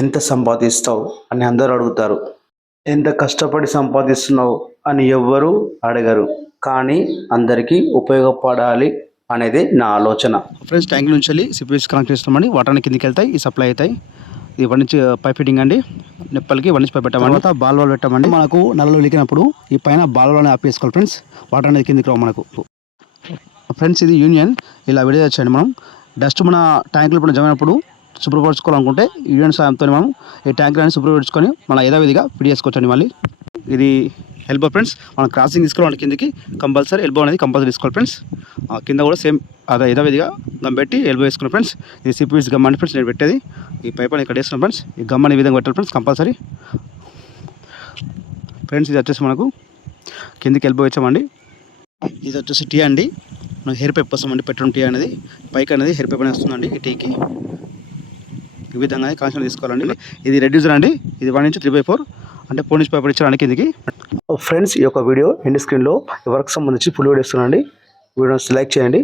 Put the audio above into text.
ఎంత సంపాదిస్తావు అని అందరూ అడుగుతారు. ఎంత కష్టపడి సంపాదిస్తున్నావు అని ఎవ్వరూ అడగరు. కానీ అందరికీ ఉపయోగపడాలి అనేది నా ఆలోచన. ఫ్రెండ్స్ ట్యాంక్ నుంచి వెళ్ళి సిపిఎస్ కనెక్ట్ చేస్తామండి వాటర్ అన్ని కిందికి వెళ్తాయి ఈ సప్లై అవుతాయి. ఇది వన్ నుంచి పైప్ ఫిట్టింగ్ అండి. నిప్పలకి వన్ నుంచి పైప్ పెట్టామండి. తర్వాత బాల్ వాల్ పెట్టామండి. మనకు నల్లలో లికినప్పుడు ఈ పైన బాల్ వాల్ ఆపేసుకోవాలి ఫ్రెండ్స్. వాటర్ అనేది కిందికి రావు మనకు. ఫ్రెండ్స్ ఇది యూనియన్. ఇలా విడదచ్చండి మనం. డస్ట్ మన ట్యాంకులో ఇప్పుడు జమ అయినప్పుడు శుభ్రపరచుకోవాలనుకుంటే ఈ యూనియన్ సాయంతో మనం ఈ ట్యాంక్ అనేది శుభ్రపరచుకొని మన యథావిధిగా ఫిట్ చేసుకోవచ్చండి మళ్ళీ. ఇది ఎల్బో ఫ్రెండ్స్ మనం క్రాసింగ్ తీసుకోవాలి కిందకి కంపల్సరీ ఎల్బో అనేది కంపల్సరీ తీసుకోవాలి ఫ్రెండ్స్ ఆ కింద కూడా సేమ్ అదే యథావిధిగా గమ్ పెట్టి ఎల్బో వేసుకున్నాం ఫ్రెండ్స్ ఇది సిపిఎస్ గమ్ అండి ఫ్రెండ్స్ నేను పెట్టేది. ఈ పైప్ అని ఇక్కడ వేస్తున్నాం ఫ్రెండ్స్ ఈ గమ్ అనే విధంగా పెట్టాలి ఫ్రెండ్స్ కంపల్సరీ ఫ్రెండ్స్ ఇది వచ్చేసి మనకు కిందకి ఎల్బో వచ్చామండి ఇది వచ్చేసి టీ అండి. మనం హెయిర్ పైప్ కోసం అండి పెట్రోల్ టీ అనేది పైక్ అనేది హెయిర్ పైప్ అనేది వస్తుందండి ఈ టీకి ఈ విధంగా కనెక్షన్ తీసుకోవాలండి. ఇది రెడ్యూజర్ అండి. ఇది వన్ నుంచి త్రీ బై ఫోర్. అంటే ఫోర్ నుంచి ఇచ్చడానికి ఇచ్చారండి ఫ్రెండ్స్ ఈ యొక్క వీడియో ఎండ్ స్క్రీన్లో వర్క్ సంబంధించి ఫుల్ వీడియో ఇస్తున్నానండి. వీడియోస్ లైక్ చేయండి.